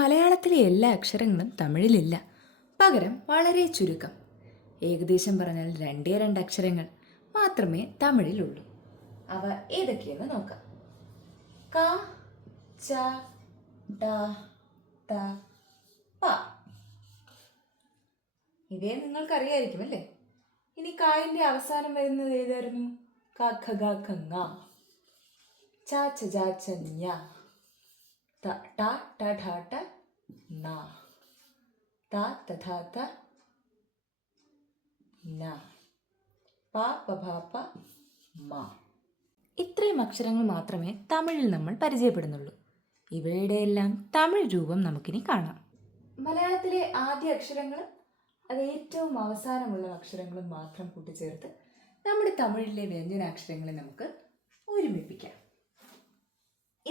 മലയാളത്തിലെ എല്ലാ അക്ഷരങ്ങളും തമിഴിലില്ല. പകരം വളരെ ചുരുക്കം. ഏകദേശം പറഞ്ഞാൽ രണ്ടേ രണ്ട് അക്ഷരങ്ങൾ മാത്രമേ തമിഴിലുള്ളൂ. അവ ഏതൊക്കെയെന്ന് നോക്കാം. ക ച ഡ ത പ. ഇവയെ നിങ്ങൾക്കറിയായിരിക്കും അല്ലേ? ഇനി കായിന്റെ അവസാനം വരുന്നത് ഏതായിരുന്നു? ക ഖ ഖ ഖ ച ച ജ ഛ ഞ ത ട ട ഠ ട ന. ത ത ഥ ത ന. പ പ ഭ പ മ. ഇത്രയും അക്ഷരങ്ങൾ മാത്രമേ തമിഴിൽ നമ്മൾ പരിചയപ്പെടുന്നുള്ളൂ. ഇവയുടെയെല്ലാം തമിഴ് രൂപം നമുക്കിനി കാണാം. മലയാളത്തിലെ ആദ്യ അക്ഷരങ്ങൾ അത് ഏറ്റവും അവസാനമുള്ള അക്ഷരങ്ങളും മാത്രം കൂട്ടിച്ചേർത്ത് നമ്മുടെ തമിഴിലെ വ്യഞ്ജനാക്ഷരങ്ങളെ നമുക്ക് ഒരുമിപ്പിക്കാം.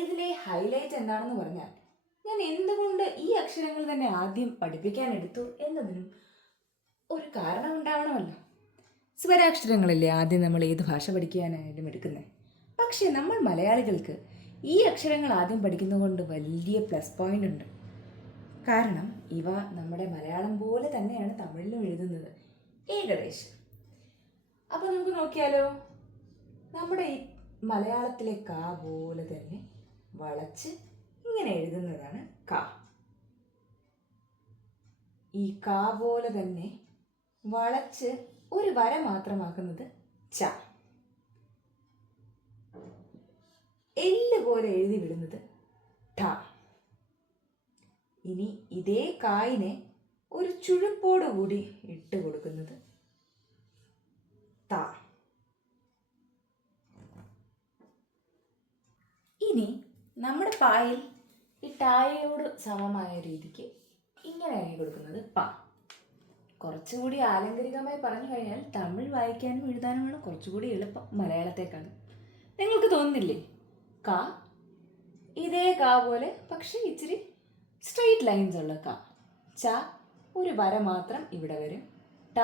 ഇതിലെ ഹൈലൈറ്റ് എന്താണെന്ന് പറഞ്ഞാൽ ഞാൻ എന്തുകൊണ്ട് ഈ അക്ഷരങ്ങൾ തന്നെ ആദ്യം പഠിപ്പിക്കാൻ എടുത്തു എന്നതിനും ഒരു കാരണം ഉണ്ടാവണമല്ലോ. സ്വരാക്ഷരങ്ങളല്ലേ ആദ്യം നമ്മൾ ഏത് ഭാഷ പഠിക്കാനായാലും എടുക്കുന്നത് പക്ഷേ നമ്മൾ മലയാളികൾക്ക് ഈ അക്ഷരങ്ങൾ ആദ്യം പഠിക്കുന്നതുകൊണ്ട് വലിയ പ്ലസ് പോയിന്റ് ഉണ്ട്. കാരണം ഇവ നമ്മുടെ മലയാളം പോലെ തന്നെയാണ് തമിഴിലും എഴുതുന്നത്. ഏകദേശം. അപ്പോൾ നമുക്ക് നോക്കിയാലോ നമ്മുടെ മലയാളത്തിലെ കാ പോലെ തന്നെ വളച്ച് ഇങ്ങനെ എഴുതുന്നതാണ് ക. ഈ ക പോലെ തന്നെ വളച്ച് ഒരു വര മാത്രമാക്കുന്നത് ച. എല്ല് പോലെ എഴുതി വിടുന്നത് ഠ. ഇനി ഇതേ കായിനെ ഒരു ചുഴുപ്പോടുകൂടി ഇട്ട് കൊടുക്കുന്നത് ത ഇനി നമ്മുടെ പായിൽ ഈ ടായയോട് സമമായ രീതിക്ക് ഇങ്ങനെ ആയി കൊടുക്കുന്നത് പ. കുറച്ചുകൂടി ആലങ്കരികമായി പറഞ്ഞു കഴിഞ്ഞാൽ തമിഴ് വായിക്കാനും എഴുതാനുമാണ് കുറച്ചുകൂടി എളുപ്പം മലയാളത്തേക്കാണ് നിങ്ങൾക്ക് തോന്നുന്നില്ലേ? ക. ഇതേ കാ പോലെ പക്ഷേ ഇച്ചിരി സ്ട്രെയിറ്റ് ലൈൻസ് ഉള്ള ക. ച. ഒരു വര മാത്രം ഇവിടെ വരും. ട.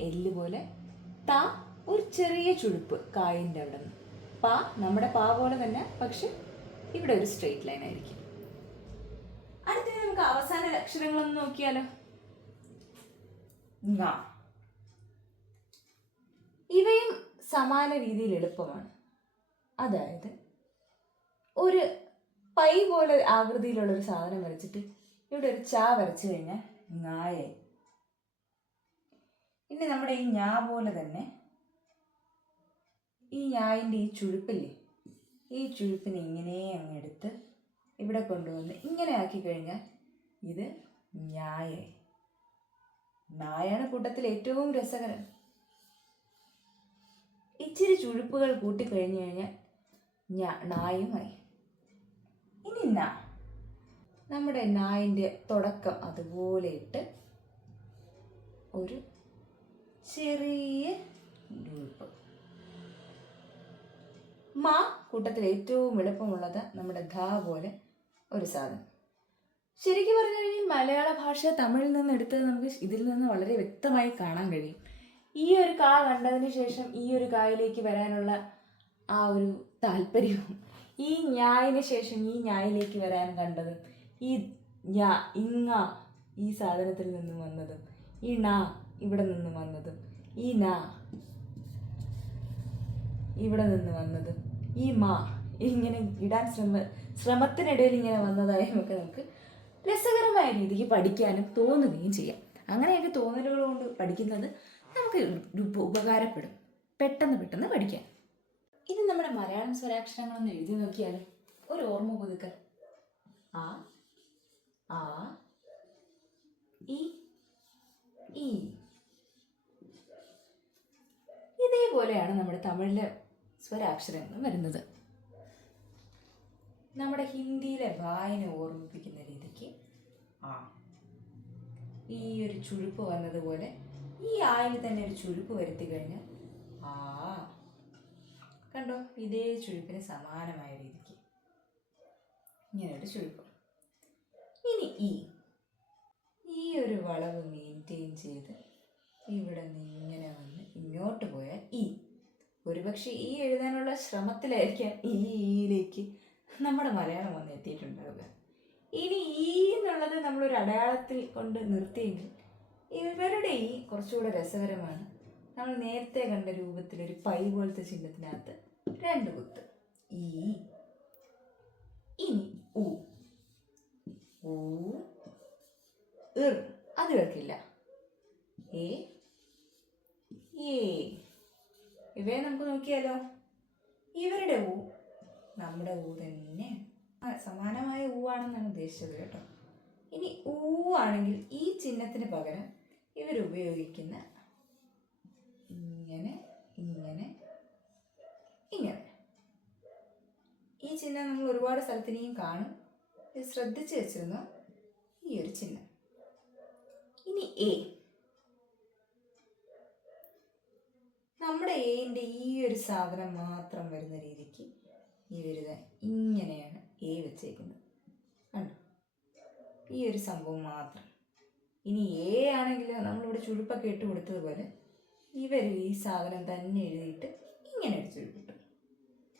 എല്ല് പോലെ. ത. ഒരു ചെറിയ ചുഴുപ്പ് കായിന്റെ അവിടെ നിന്ന് പ. നമ്മുടെ പാ പോലെ തന്നെ പക്ഷെ ഇവിടെ ഒരു സ്ട്രെയിറ്റ് ലൈൻ ആയിരിക്കും. അടുത്തത് നമുക്ക് അവസാന അക്ഷരങ്ങളൊന്ന് നോക്കിയാലോ. ഇവയും സമാന രീതിയിൽ എളുപ്പമാണ്. അതായത് ഒരു പൈ പോലെ ആകൃതിയിലുള്ള ഒരു സാധനം വരച്ചിട്ട് ഇവിടെ ഒരു ചാ വരച്ചു കഴിഞ്ഞാൽ ങായായി ഇനി നമ്മുടെ ഈ ഞാ പോലെ തന്നെ ഈ ഞായിന്റെ ഈ ചുഴുപ്പില്ലേ ഈ ചുഴുപ്പിനെ ഇങ്ങനെ അങ്ങ് എടുത്ത് ഇവിടെ കൊണ്ടുവന്ന് ഇങ്ങനെ ആക്കി കഴിഞ്ഞാൽ ഇത് ഞായായി നായാണ് കൂട്ടത്തിൽ ഏറ്റവും രസകരം. ഇച്ചിരി ചുഴുപ്പുകൾ കൂട്ടിക്കഴിഞ്ഞു കഴിഞ്ഞാൽ ഞാ നായുമായി. ഇനി നാ. നമ്മുടെ നായിന്റെ തുടക്കം അതുപോലെ ഇട്ട് ഒരു ചെറിയ ലൂപ്പ് മാ കൂട്ടത്തിൽ ഏറ്റവും എളുപ്പമുള്ളത് നമ്മുടെ ധ പോലെ ഒരു സാധനം. ശരിക്കും പറഞ്ഞു കഴിഞ്ഞാൽ മലയാള ഭാഷ തമിഴിൽ നിന്ന് എടുത്തത് നമുക്ക് ഇതിൽ നിന്ന് വളരെ വ്യക്തമായി കാണാൻ കഴിയും. ഈ ഒരു കാ കണ്ടതിന് ശേഷം ഈ ഒരു കായിലേക്ക് വരാനുള്ള ആ ഒരു താല്പര്യവും ഈ ഞായിന് ശേഷം ഈ ഞായിലേക്ക് വരാൻ കണ്ടതും ഈ ഞാ ഇങ്ങ ഈ സാധനത്തിൽ നിന്നും വന്നതും ഈ ണ ഇവിടെ നിന്ന് വന്നതും ഈ ന ഇവിടെ നിന്ന് വന്നതും ഈ മാ ഇങ്ങനെ ഇടാൻ ശ്രമ ശ്രമത്തിനിടയിൽ ഇങ്ങനെ വന്നതായും ഒക്കെ നമുക്ക് രസകരമായ രീതിക്ക് പഠിക്കാനും തോന്നുകയും ചെയ്യാം. അങ്ങനെയൊക്കെ തോന്നലുകൾ കൊണ്ട് പഠിക്കുന്നത് നമുക്ക് ഉപകാരപ്പെടും. പെട്ടെന്ന് പെട്ടെന്ന് പഠിക്കാൻ ഇനി നമ്മുടെ മലയാളം സ്വരാക്ഷരങ്ങളൊന്ന് എഴുതി നോക്കിയാൽ ഒരു ഓർമ്മ പുതുക്കൽ. ആ ആ ഇ ഈ. ഇതേപോലെയാണ് നമ്മുടെ തമിഴിലെ സ്വരാക്ഷരങ്ങൾ വരുന്നത്. നമ്മുടെ ഹിന്ദിയിലെ വായന ഓർമ്മിപ്പിക്കുന്ന രീതിക്ക് ആ ഈ ഒരു ചുഴുപ്പ് വന്നതുപോലെ ഈ ആയിൽ തന്നെ ഒരു ചുഴുപ്പ് വരുത്തി കഴിഞ്ഞാൽ ആ കണ്ടോ? ഇതേ ചുഴുപ്പിന് സമാനമായ രീതിക്ക് ഇങ്ങനെ ഒരു ചുഴുപ്പ് ഇനി ഈ ഈ ഒരു വളവ് മെയിന്റെയിൻ ചെയ്ത് ഇവിടെ നിന്ന് ഇങ്ങനെ വന്ന് ഇങ്ങോട്ട് പോയാൽ ഈ ഒരുപക്ഷെ ഈ എഴുതാനുള്ള ശ്രമത്തിലായിരിക്കാം ഈ ഈയിലേക്ക് നമ്മുടെ മലയാളം വന്ന് എത്തിയിട്ടുണ്ടാവുക. ഇനി ഈ എന്നുള്ളത് നമ്മളൊരു അടയാളത്തിൽ കൊണ്ട് നിർത്തിയെങ്കിൽ ഇവരുടെ ഈ കുറച്ചുകൂടെ രസകരമാണ്. നമ്മൾ നേരത്തെ കണ്ട രൂപത്തിൽ ഒരു പൈ പോലത്തെ ചിഹ്നത്തിനകത്ത് രണ്ട് കുത്ത്. ഈ ഇനി ഉ അത് കേൾക്കില്ല. ഏ ഏ. ഇവയെ നമുക്ക് നോക്കിയാലോ? ഇവരുടെ ഊ. നമ്മുടെ ഊ തന്നെ. സമാനമായ ഊ ഉദ്ദേശിച്ചത് കേട്ടോ. ഇനി ഊ ആണെങ്കിൽ ഈ ചിഹ്നത്തിന് പകരം ഇവരുപയോഗിക്കുന്ന ഇങ്ങനെ ഇങ്ങനെ ഇങ്ങനെ. ഈ ചിഹ്നം നമ്മൾ ഒരുപാട് സ്ഥലത്തിനെയും കാണും. ശ്രദ്ധിച്ചു വെച്ചിരുന്നു ഈ ഒരു ചിഹ്നം. ഇനി എ. നമ്മുടെ എന്റെ ഈ ഒരു സാധനം മാത്രം വരുന്ന രീതിക്ക് ഇവരുത് ഇങ്ങനെയാണ് എ വെച്ചേക്കുന്നത്. കണ്ടോ? ഈ ഒരു സംഭവം മാത്രം. ഇനി എ ആണെങ്കിൽ നമ്മളിവിടെ ചുഴുപ്പൊക്കെ ഇട്ട് കൊടുത്തതുപോലെ ഇവർ ഈ സാധനം തന്നെ എഴുതിയിട്ട് ഇങ്ങനെ ഒരു ചുഴുപ്പിട്ടു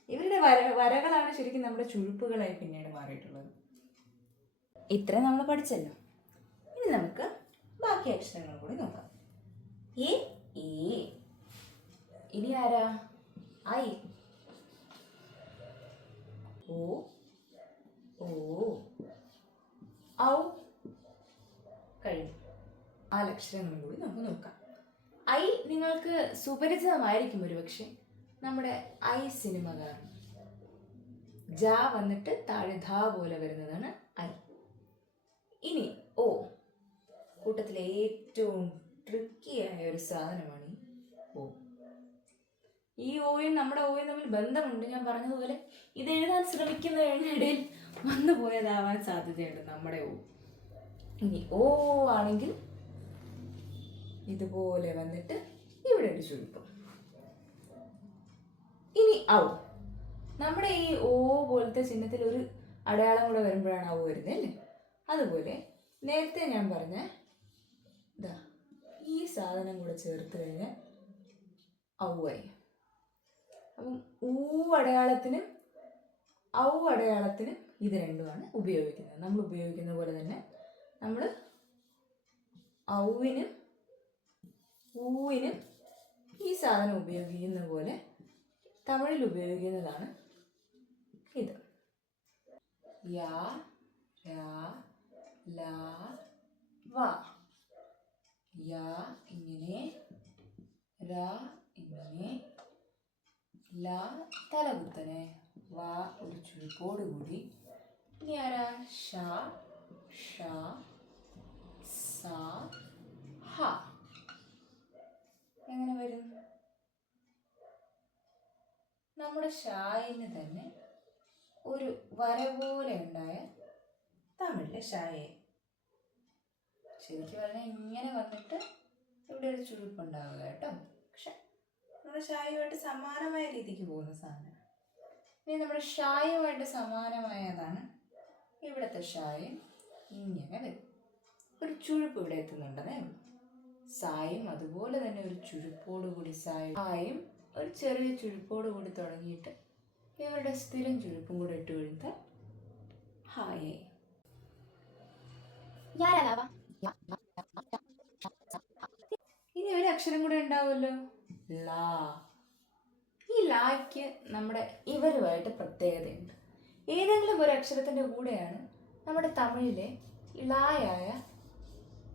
ഇവരുടെ വര വരകളാണ് ശരിക്കും നമ്മുടെ ചുഴുപ്പുകളായി പിന്നീട് മാറിയിട്ടുള്ളത്. ഇത്ര നമ്മൾ പഠിച്ചല്ലോ. ഇനി നമുക്ക് ബാക്കി അക്ഷരങ്ങൾ കൂടി നോക്കാം. എ ഇനി ആരാ? ഐ ഓ. ഓ. ഔ. കഴിഞ്ഞു. ആ ലക്ഷണങ്ങളും കൂടി നമുക്ക് നോക്കാം. ഐ നിങ്ങൾക്ക് സുപരിചിതമായിരിക്കും ഒരുപക്ഷെ. നമ്മുടെ ഐ സിനിമ കാരണം ജ വന്നിട്ട് താഴെ ധാ പോലെ വരുന്നതാണ് ഐ. ഇനി ഓ. കൂട്ടത്തിലെ ഏറ്റവും ട്രിക്കിയായ ഒരു സാധനമാണ് ഈ ഓയും നമ്മുടെ ഓയും തമ്മിൽ ബന്ധമുണ്ട്. ഞാൻ പറഞ്ഞതുപോലെ ഇത് എഴുതാൻ ശ്രമിക്കുന്നതിനിടയിൽ വന്നു പോയതാവാൻ സാധ്യതയുണ്ട് നമ്മുടെ ഓ. ഇനി ഓ ആണെങ്കിൽ ഇതുപോലെ വന്നിട്ട് ഇവിടെ ഒരു ചുരുക്കം. ഇനി ഔ. നമ്മുടെ ഈ ഓ പോലത്തെ ചിഹ്നത്തിൽ ഒരു അടയാളം കൂടെ വരുമ്പോഴാണ് ഔ വരുന്നത് അല്ലേ? അതുപോലെ നേരത്തെ ഞാൻ പറഞ്ഞ ഇതാ ഈ സാധനം കൂടെ ചേർത്ത് കഴിഞ്ഞാൽ ഔവായി ഊ അടയാളത്തിനും ഔ അടയാളത്തിനും ഇത് രണ്ടുമാണ് ഉപയോഗിക്കുന്നത്. നമ്മൾ ഉപയോഗിക്കുന്ന പോലെ തന്നെ നമ്മൾ ഔവിനും ഊവിനും ഈ സാധനം ഉപയോഗിക്കുന്ന പോലെ തമിഴിൽ ഉപയോഗിക്കുന്നതാണ് ഇത്. യാ യാ ലാ വ. യാ ഇങ്ങനെ ര ഇങ്ങനെ ല തലകുത്തനെ. വ ഒരു ചുരുക്കോട് കൂടി. ഇനി ആരാ? ഷ ഷ സ ഹ. എങ്ങനെ വരും? നമ്മുടെ ഷായിന് തന്നെ ഒരു വര പോലെ ഉണ്ടായ തമിഴിലെ ഷായെ. ശരിക്കും പറഞ്ഞാൽ ഇങ്ങനെ വന്നിട്ട് ഇവിടെ ഒരു ചുരുപ്പുണ്ടാവുക കേട്ടോ. നമ്മുടെ ഷായുമായിട്ട് സമാനമായ രീതിക്ക് പോകുന്ന സാധനം. ഇനി നമ്മുടെ ഷായുമായിട്ട് സമാനമായതാണ് ഇവിടുത്തെ ഷായും ഇങ്ങനെ വരും. ഒരു ചുഴുപ്പ് ഇവിടെ എത്തുന്നുണ്ടെന്നേ ഉള്ളൂ. സായും അതുപോലെ തന്നെ ഒരു ചുഴുപ്പോടുകൂടി സായും. സായും ഒരു ചെറിയ ചുഴുപ്പോടുകൂടി തുടങ്ങിയിട്ട് ഇവരുടെ സ്ഥിരം ചുഴുപ്പും കൂടെ ഇട്ട് കൊടുത്താൽ ഹായേ. ഇനി ഒരു അക്ഷരം കൂടെ ഉണ്ടാവുമല്ലോ. ലാ. ഈ ലായ്ക്ക് നമ്മുടെ ഇവരുമായിട്ട് പ്രത്യേകതയുണ്ട്. ഏതെങ്കിലും ഒരു അക്ഷരത്തിന്റെ കൂടെയാണ് നമ്മുടെ തമിഴിലെ ലായായ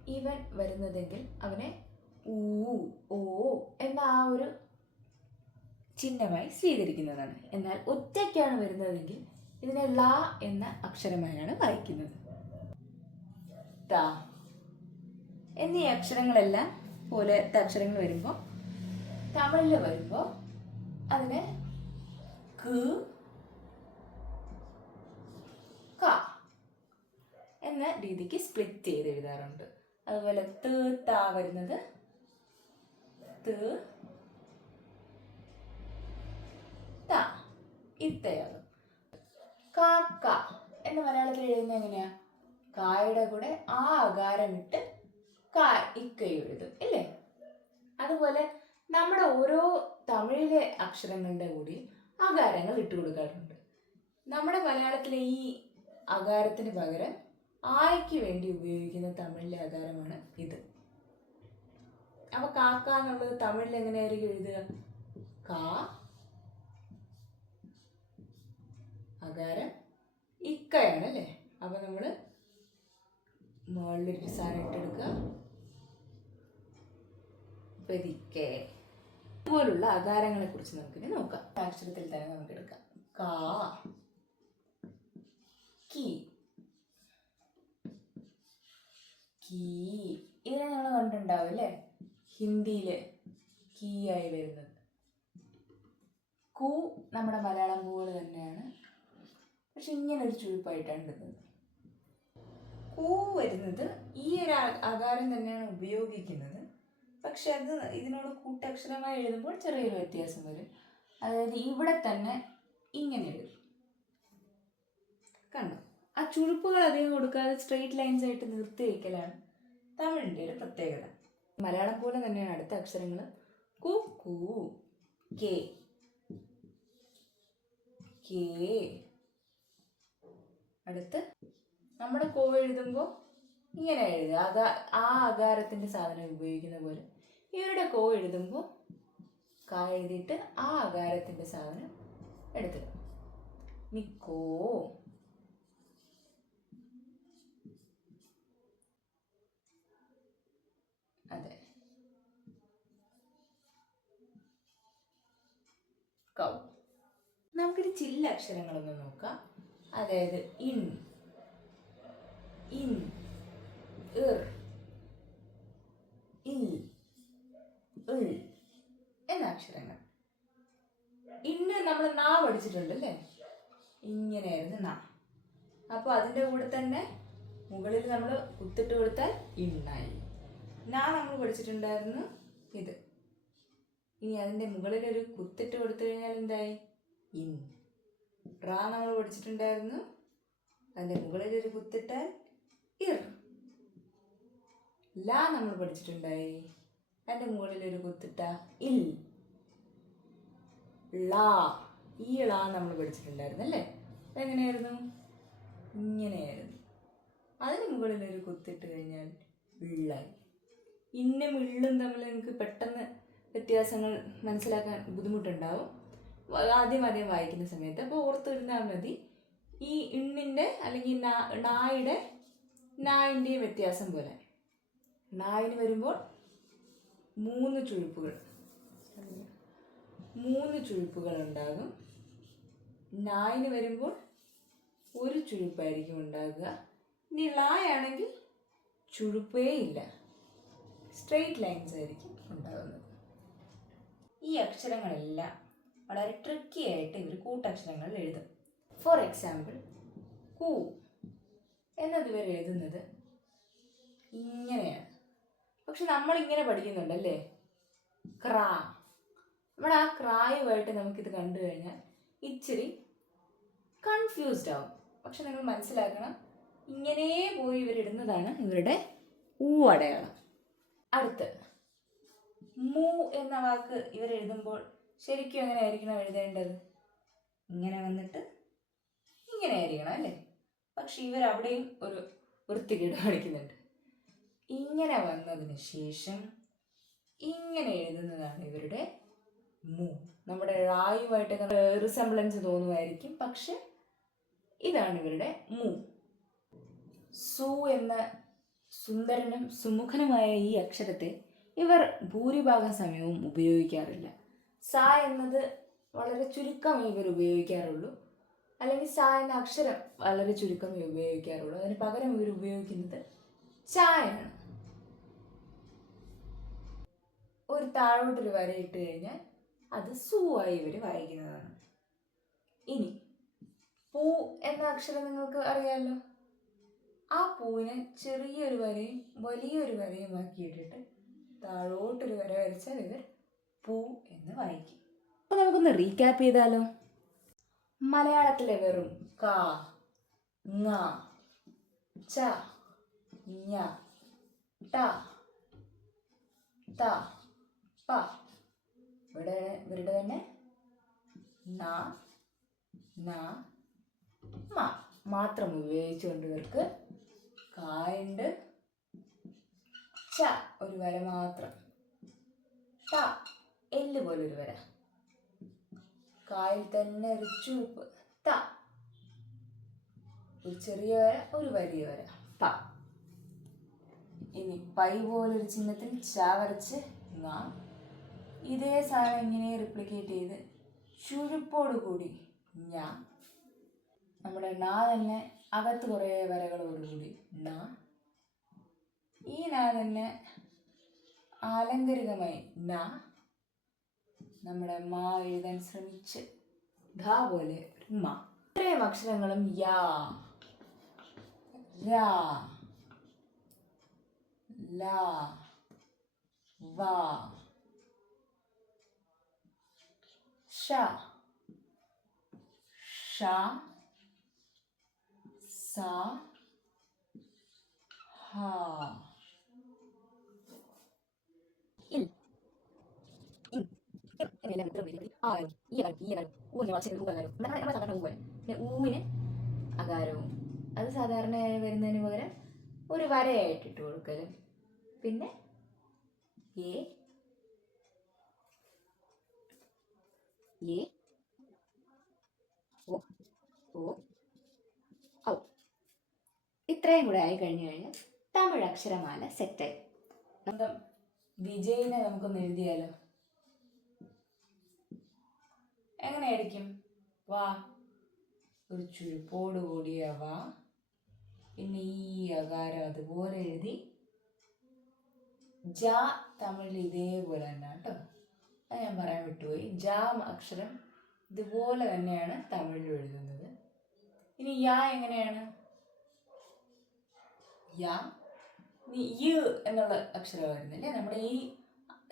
ഇവൻ വരുന്നതെങ്കിൽ അവനെ ഊ ഓ എന്ന ആ ഒരു ചിഹ്നമായി സ്വീകരിക്കുന്നതാണ്. എന്നാൽ ഒറ്റയ്ക്കാണ് വരുന്നതെങ്കിൽ ഇതിനെ ലാ എന്ന അക്ഷരമായാണ് വായിക്കുന്നത്. ത. എന്നീ അക്ഷരങ്ങളെല്ലാം പോലത്തെ അക്ഷരങ്ങൾ വരുമ്പോൾ തമിഴിൽ വരുമ്പോൾ അതിന് ക് എന്ന രീതിക്ക് സ്പ്ലിറ്റ് ചെയ്ത് എഴുതാറുണ്ട്. അതുപോലെ ത് വരുന്നത് ത് ത. ഇത്തയാകും ക ക എന്ന് മലയാളത്തിൽ എഴുതുന്നത് എങ്ങനെയാ? കായുടെ കൂടെ ആ അകാരം ഇട്ട് കാ ഇക്കയും എഴുതും ഇല്ലേ? അതുപോലെ നമ്മുടെ ഓരോ തമിഴിലെ അക്ഷരങ്ങളുടെ കൂടി അകാരങ്ങൾ ഇട്ട് കൊടുക്കാറുണ്ട്. നമ്മുടെ മലയാളത്തിലെ ഈ അകാരത്തിന് പകരം ആയ്ക്ക് വേണ്ടി ഉപയോഗിക്കുന്ന തമിഴിലെ അകാരമാണ് ഇത്. അപ്പൊ കാക്ക എന്നുള്ളത് തമിഴിൽ എങ്ങനെയായിരിക്കും എഴുതുക? കാ അകാരം ഇക്കയാണ് അല്ലേ? അപ്പൊ നമ്മൾ മുകളിലൊരു സാധനം ഇട്ടെടുക്കുക. പതിക്കെ പോലുള്ള അകാരങ്ങളെ കുറിച്ച് നമുക്കിനി നോക്കാം. അക്ഷരത്തിൽ തന്നെ നമുക്ക് എടുക്കാം കാ കി കീ. ഇതിനെ നമ്മൾ കണ്ടിട്ടുണ്ടാവും അല്ലേ? ഹിന്ദിയിൽ കീ ആയി വരുന്നത്. കു നമ്മുടെ മലയാളം പോലെ തന്നെയാണ്. പക്ഷെ ഇങ്ങനെ ഒരു ചുഴിപ്പായിട്ടാണ് ഇടുന്നത്. കൂ വരുന്നത് ഈ ഒരു ആകാരം തന്നെയാണ് ഉപയോഗിക്കുന്നത്. പക്ഷെ അത് ഇതിനോട് കൂട്ടക്ഷരമായി എഴുതുമ്പോൾ ചെറിയൊരു വ്യത്യാസം വരും. അതായത് ഇവിടെ തന്നെ ഇങ്ങനെ എഴുതും. കണ്ടോ? ആ ചുഴുപ്പുകൾ അധികം കൊടുക്കാതെ സ്ട്രെയിറ്റ് ലൈൻസ് ആയിട്ട് നിർത്തി വയ്ക്കലാണ് തമിഴിന്റെ ഒരു പ്രത്യേകത. മലയാളം പോലെ തന്നെയാണ് അടുത്ത അക്ഷരങ്ങൾ കു കൂ കെ. കേ. അടുത്ത് നമ്മുടെ കോ എഴുതുമ്പോൾ ഇങ്ങനെ എഴുതുക. അകാ ആ അകാരത്തിന്റെ സാധനം ഉപയോഗിക്കുന്ന പോലെ. ഇവരുടെ കോ എഴുതുമ്പോൾ കാ എഴുതിയിട്ട് ആ അകാരത്തിന്റെ സാധനം എടുത്തിടും. നിക്കോ അതെ. കൗ. നമുക്കൊരു ചില്ല അക്ഷരങ്ങളൊന്ന് നോക്കാം. അതായത് ഇൻ. ഇൻ. ഇർ. ഇൽ. ഇൾ എന്ന അക്ഷരങ്ങൾ? ഇന്ന് നമ്മൾ നാ പഠിച്ചിട്ടുണ്ട് അല്ലേ ഇങ്ങനെയായിരുന്നു നാ. അപ്പോൾ അതിന്റെ കൂടെ തന്നെ മുകളിൽ നമ്മൾ കുത്തിട്ട് കൊടുത്താൽ ഇണ്ണായി നാ നമ്മൾ പഠിച്ചിട്ടുണ്ടായിരുന്നു ഇത്. ഇനി അതിന്റെ മുകളിൽ ഒരു കുത്തിട്ട് കൊടുത്തു കഴിഞ്ഞാൽ എന്തായി? ഇൻ. റാ നമ്മൾ പഠിച്ചിട്ടുണ്ടായിരുന്നു. അതിന്റെ മുകളിൽ ഒരു കുത്തിട്ടാൽ ഇർ. ലാ നമ്മൾ പഠിച്ചിട്ടുണ്ടായി. അതിന്റെ മുകളിൽ ഒരു കുത്തിട്ട. ഇൽ. ലാ ഈ ളാ നമ്മൾ പഠിച്ചിട്ടുണ്ടായിരുന്നു അല്ലേ അതെങ്ങനെയായിരുന്നു? ഇങ്ങനെയായിരുന്നു. അതിന് ഒരു കുത്തിട്ട് കഴിഞ്ഞാൽ ഇള്ളായി ഇന്നും ഇള്ളും തമ്മിൽ നിങ്ങൾക്ക് പെട്ടെന്ന് വ്യത്യാസങ്ങൾ മനസ്സിലാക്കാൻ ബുദ്ധിമുട്ടുണ്ടാവും. ആദ്യം ആദ്യം വായിക്കുന്ന സമയത്ത് അപ്പോൾ ഓർത്തിരുന്നാൽ മതി. ഈ ഇണ്ണിന്റെ അല്ലെങ്കിൽ നായുടെ നായിന്റെയും വ്യത്യാസം പോലെ. നായിന് വരുമ്പോൾ മൂന്ന് ചുഴിപ്പുകൾ മൂന്ന് ചുഴിപ്പുകൾ ഉണ്ടാകും. നായിന് വരുമ്പോൾ ഒരു ചുഴിപ്പായിരിക്കും ഉണ്ടാകുക. ഇനി ലായാണെങ്കിൽ ചുഴിപ്പേ ഇല്ല. സ്ട്രെയിറ്റ് ലൈൻസ് ആയിരിക്കും ഉണ്ടാകുന്നത്. ഈ അക്ഷരങ്ങളെല്ലാം വളരെ ട്രിക്കി ആയിട്ട് ഇവർ കൂട്ടക്ഷരങ്ങളിൽ എഴുതും. ഫോർ എക്സാമ്പിൾ കൂ. എന്നത് ഇവർ എഴുതുന്നത് ഇങ്ങനെയാണ്. പക്ഷെ നമ്മൾ ഇങ്ങനെ പഠിക്കുന്നുണ്ടല്ലേ? ക്രാ. നമ്മുടെ ആ ക്രായുമായിട്ട് നമുക്കിത് കണ്ടു കഴിഞ്ഞാൽ ഇച്ചിരി കൺഫ്യൂസ്ഡ് ആവും. പക്ഷെ നിങ്ങൾ മനസ്സിലാക്കണം ഇങ്ങനെ പോയി ഇവരിടുന്നതാണ് ഇവരുടെ ഊ അടയാളം. അടുത്ത്. മൂ എന്ന വാക്ക് ഇവരെഴുതുമ്പോൾ ശരിക്കും എങ്ങനെ ആയിരിക്കണം എഴുതേണ്ടത്? ഇങ്ങനെ വന്നിട്ട് ഇങ്ങനെ ആയിരിക്കണം അല്ലേ? പക്ഷെ ഇവരവിടെയും ഒരു വൃത്തികേട് കാണിക്കുന്നുണ്ട്. ഇങ്ങനെ വന്നതിന് ശേഷം ഇങ്ങനെ എഴുതുന്നതാണ് ഇവരുടെ മൂ. നമ്മുടെ റായുമായിട്ട് റിസംബ്ലൻസ് തോന്നുമായിരിക്കും. പക്ഷെ ഇതാണ് ഇവരുടെ മൂ. സു എന്ന സുന്ദരനും സുമുഖനുമായ ഈ അക്ഷരത്തെ ഇവർ ഭൂരിഭാഗം സമയവും ഉപയോഗിക്കാറില്ല. സ എന്നത് വളരെ ചുരുക്കമേ ഇവർ ഉപയോഗിക്കാറുള്ളൂ. അല്ലെങ്കിൽ സ എന്ന അക്ഷരം വളരെ ചുരുക്കമേ ഉപയോഗിക്കാറുള്ളൂ. അതിന് പകരം ഇവർ ഉപയോഗിക്കുന്നത് ചായാണ്. ഒരു താഴോട്ടൊരു വര ഇട്ട് കഴിഞ്ഞാൽ അത് സൂ ആയി ഇവർ വായിക്കുന്നതാണ്. ഇനി പൂ എന്ന അക്ഷരം നിങ്ങൾക്ക് അറിയാമല്ലോ ആ പൂവിനെ ചെറിയൊരു വരയും വലിയൊരു വരയും ആക്കിയിട്ടിട്ട് താഴോട്ടൊരു വര വരച്ചാൽ ഇവർ പൂ എന്ന് വായിക്കും. അപ്പോൾ നമുക്കൊന്ന് റീക്യാപ്പ് ചെയ്താലോ? മലയാളത്തിലെ വെറും കാ ങ ച ഞ ട ത പ ഇവിടെ ഇവരുടെ തന്നെ ന ന മ. മാത്രം ഉപയോഗിച്ചുകൊണ്ട് ഇവർക്ക് കായുണ്ട് ച ഒരു വര മാത്രം. ട എല്ല് പോലൊരു വര. കായിൽ തന്നെ ഒരു ചൂപ്പ് ത ഒരു ചെറിയ വര ഒരു വലിയ വര. പ. ഇനി പൈ പോലൊരു ചിഹ്നത്തിൽ ച വരച്ച് ങ ഇതേ സാധനം ഇങ്ങനെ റിപ്ലിക്കേറ്റ് ചെയ്ത് ചുഴുപ്പോടുകൂടി ഞാ. നമ്മുടെ നാ തന്നെ അകത്ത് കുറേ വരകളോടുകൂടി നാ ഈ നാ തന്നെ ആലങ്കരികമായി നാ നമ്മുടെ മാ എഴുതാൻ ശ്രമിച്ച് ധ പോലെ മാ. ഇത്രയും അക്ഷരങ്ങളും യാ രാ ലാ വാ. ഷ. ഷ. സ. ഹ. ഇൽ. ഇൻ എന്നെല്ലാം ഇത്ര വലിയ ആരും ഈ കാലം ഈ കാലം ഊന്ന് വളർച്ച ഊകാരം നമ്മുടെ നമ്മുടെ സാധാരണ ഊപോലെ പിന്നെ ഊവിന് അകാരവും. അത് സാധാരണ വരുന്നതിന് പകരം ഒരു വരയായിട്ട് ഇട്ട് കൊടുക്കലും. പിന്നെ എ എ ഓ ഓ ഔ. ഇത്രയും കൂടെ ആയി കഴിഞ്ഞു കഴിഞ്ഞാൽ തമിഴ് അക്ഷരമാല സെറ്റായി സ്വന്തം വിജയിനെ നമുക്കൊന്ന് എഴുതിയാലോ? എങ്ങനെയായിരിക്കും വാ. ഒരു ചുഴുപ്പോട് കൂടിയ വാ. പിന്നെ ഈ അകാരം അതുപോലെ എഴുതി. ജ തമിഴിൽ ഇതേപോലെ തന്നെ കേട്ടോ. അത് ഞാൻ പറയാൻ വിട്ടുപോയി. ജാം അക്ഷരം ഇതുപോലെ തന്നെയാണ് തമിഴിൽ എഴുതുന്നത്. ഇനി യാ എങ്ങനെയാണ്? യാ. ഇനി യു എന്നുള്ള അക്ഷരം വരുന്നില്ലേ? നമ്മുടെ ഈ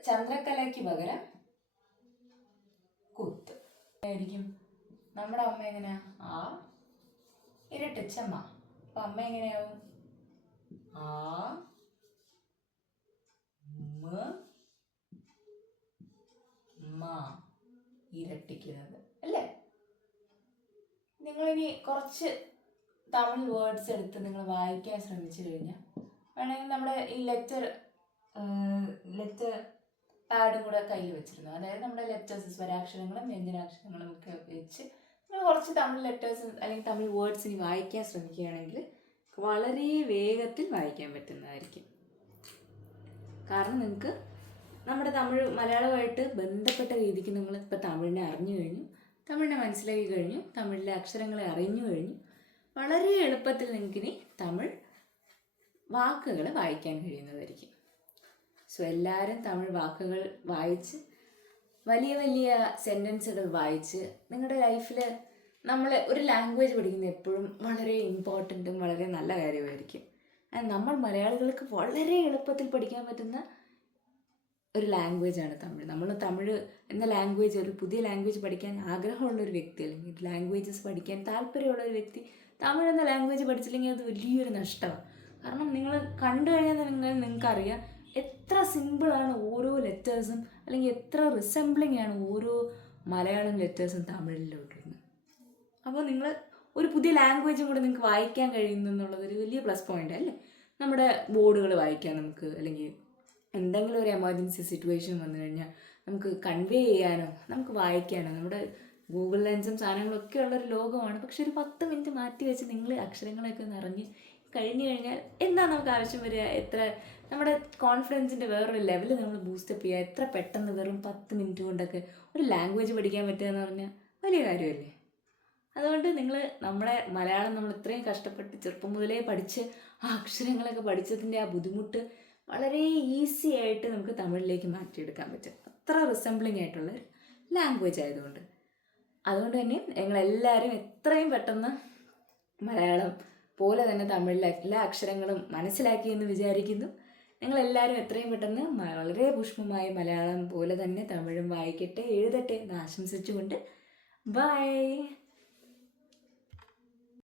ചന്ദ്രക്കലയ്ക്ക് പകരം കുത്ത്. ആയിരിക്കും നമ്മുടെ അമ്മ എങ്ങനെയാ ആ. ഇരട്ടച്ചമ്മ. അപ്പൊ അമ്മ എങ്ങനെയാവും? ആ. മ. മ ഇരട്ടിക്കുന്നത് അല്ലേ? നിങ്ങളിനി കുറച്ച് തമിഴ് വേർഡ്സ് എടുത്ത് നിങ്ങൾ വായിക്കാൻ ശ്രമിച്ചു കഴിഞ്ഞാൽ വേണമെങ്കിൽ നമ്മുടെ ഈ ലെറ്റർ ലെറ്റർ പാഡും കൂടെ കയ്യിൽ വെച്ചിരുന്നു. അതായത് നമ്മുടെ ലെറ്റേഴ്സ് സ്വരാക്ഷരങ്ങളും വ്യഞ്ജനാക്ഷരങ്ങളും ഒക്കെ വെച്ച് നിങ്ങൾ കുറച്ച് തമിഴ് ലെറ്റേഴ്സ് അല്ലെങ്കിൽ തമിഴ് വേർഡ്സ് ഇനി വായിക്കാൻ ശ്രമിക്കുകയാണെങ്കിൽ വളരെ വേഗത്തിൽ വായിക്കാൻ പറ്റുന്നതായിരിക്കും. കാരണം നിങ്ങൾക്ക് നമ്മുടെ തമിഴ് മലയാളമായിട്ട് ബന്ധപ്പെട്ട രീതിക്ക് നിങ്ങൾ ഇപ്പോൾ തമിഴിനെ അറിഞ്ഞു കഴിഞ്ഞു. തമിഴിനെ മനസ്സിലാക്കി കഴിഞ്ഞു. തമിഴിലെ അക്ഷരങ്ങളെ അറിഞ്ഞു കഴിഞ്ഞു. വളരെ എളുപ്പത്തിൽ നിങ്ങൾക്കിനി തമിഴ് വാക്കുകൾ വായിക്കാൻ കഴിയുന്നതായിരിക്കും. സോ എല്ലാവരും തമിഴ് വാക്കുകൾ വായിച്ച് വലിയ വലിയ സെന്റൻസുകൾ വായിച്ച് നിങ്ങളുടെ ലൈഫിൽ നമ്മൾ ഒരു ലാംഗ്വേജ് പഠിക്കുന്നത് എപ്പോഴും വളരെ ഇമ്പോർട്ടന്റും വളരെ നല്ല കാര്യമായിരിക്കും. നമ്മൾ മലയാളികൾക്ക് വളരെ എളുപ്പത്തിൽ പഠിക്കാൻ പറ്റുന്ന ഒരു ലാംഗ്വേജാണ് തമിഴ്. നമ്മൾ തമിഴ് എന്ന ലാംഗ്വേജ് ഒരു പുതിയ ലാംഗ്വേജ് പഠിക്കാൻ ആഗ്രഹമുള്ള ഒരു വ്യക്തി അല്ലെങ്കിൽ ലാംഗ്വേജസ് പഠിക്കാൻ താല്പര്യമുള്ള ഒരു വ്യക്തി തമിഴ് എന്ന ലാംഗ്വേജ് പഠിച്ചില്ലെങ്കിൽ അത് വലിയൊരു നഷ്ടമാണ് കാരണം നിങ്ങൾ കണ്ടു കഴിഞ്ഞാൽ നിങ്ങൾ നിങ്ങൾക്കറിയാം എത്ര സിമ്പിളാണ് ഓരോ ലെറ്റേഴ്സും അല്ലെങ്കിൽ എത്ര റിസംബ്ലിംഗ് ആണ് ഓരോ മലയാളം ലെറ്റേഴ്സും തമിഴിലോട്ടിരുന്നത്. അപ്പോൾ നിങ്ങൾ ഒരു പുതിയ ലാംഗ്വേജും കൂടെ നിങ്ങൾക്ക് വായിക്കാൻ കഴിയുന്നു എന്നുള്ളത് ഒരു വലിയ പ്ലസ് പോയിന്റ് അല്ലേ? നമ്മുടെ ബോർഡുകൾ വായിക്കാൻ നമുക്ക് അല്ലെങ്കിൽ എന്തെങ്കിലും ഒരു എമർജൻസി സിറ്റുവേഷൻ വന്നു കഴിഞ്ഞാൽ നമുക്ക് കൺവേ ചെയ്യാനോ നമുക്ക് വായിക്കാനോ നമ്മുടെ ഗൂഗിൾ ലെൻസും സാധനങ്ങളൊക്കെ ഉള്ളൊരു ലോകമാണ്. പക്ഷെ ഒരു പത്ത് മിനിറ്റ് മാറ്റി വെച്ച് നിങ്ങൾ അക്ഷരങ്ങളൊക്കെ നിറഞ്ഞ് കഴിഞ്ഞു കഴിഞ്ഞാൽ എന്താ നമുക്ക് ആവശ്യം വരിക? എത്ര നമ്മുടെ കോൺഫിഡൻസിന്റെ വേറൊരു ലെവൽ നമ്മൾ ബൂസ്റ്റപ്പ് ചെയ്യുക എത്ര പെട്ടെന്ന് വെറും പത്ത് മിനിറ്റ് കൊണ്ടൊക്കെ ഒരു ലാംഗ്വേജ് പഠിക്കാൻ പറ്റുക എന്ന് പറഞ്ഞാൽ വലിയ കാര്യമല്ലേ? അതുകൊണ്ട് നിങ്ങൾ നമ്മളെ മലയാളം നമ്മൾ ഇത്രയും കഷ്ടപ്പെട്ട് ചെറുപ്പം മുതലേ പഠിച്ച് ആ അക്ഷരങ്ങളൊക്കെ പഠിച്ചതിന്റെ ആ ബുദ്ധിമുട്ട് വളരെ ഈസി ആയിട്ട് നമുക്ക് തമിഴിലേക്ക് മാറ്റിയെടുക്കാൻ പറ്റും. അത്ര റിസംബ്ലിംഗ് ആയിട്ടുള്ള ലാംഗ്വേജ് ആയതുകൊണ്ട്. അതുകൊണ്ട് തന്നെ ഞങ്ങളെല്ലാവരും എത്രയും പെട്ടെന്ന് മലയാളം പോലെ തന്നെ തമിഴിലെ എല്ലാ അക്ഷരങ്ങളും മനസ്സിലാക്കി എന്ന് വിചാരിക്കുന്നു. നിങ്ങളെല്ലാവരും എത്രയും പെട്ടെന്ന് വളരെ പുഷ്പമായി മലയാളം പോലെ തന്നെ തമിഴും വായിക്കട്ടെ എഴുതട്ടെ എന്ന് ആശംസിച്ചുകൊണ്ട് ബൈ.